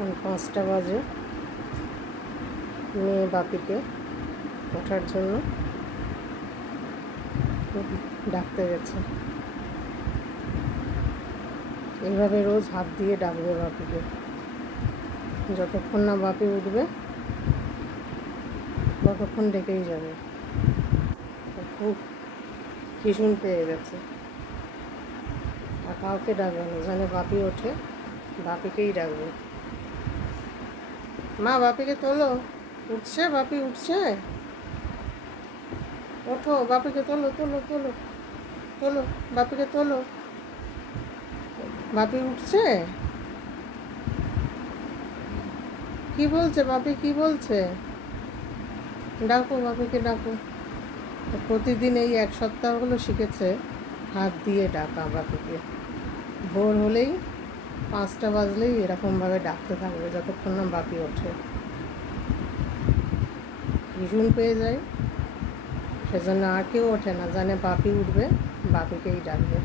5টা বাজে। মেয়ে বাপিকে ওঠার জন্য ডাকতে গেছে। এইভাবে রোজ হাত দিয়ে ডাকবে বাপিকে, যতক্ষণ না বাপি উঠবে ততক্ষণ ডেকেই যাবে। খুব ভীষণ পেয়ে গেছে, আর কাউকে ডাকবে না, জানে বাপি ওঠে বাপিকেই ডাকবে। মা বাপিকে তোলো, উঠছে বাপি, উঠছে, ওঠো বাপিকে তোলো, তোলো তোলো তোলো, বাপিকে তোলো, বাপি উঠছে। কি বলছে বাপি, কি বলছে? ডাকো বাপিকে, ডাকো। প্রতিদিন এই 1 সপ্তাহ হলো শিখেছে হাত দিয়ে ডাকা বাপিকে। ভোর হলেই 5টা বাজলেই এরকমভাবে ডাকতে থাকবে যতক্ষণ না বাপি ওঠে। ভীষণ পেয়ে যায়, সেজন্য আর কেউ ওঠে না, জানে বাপি উঠবে বাপিকেই ডাকবে।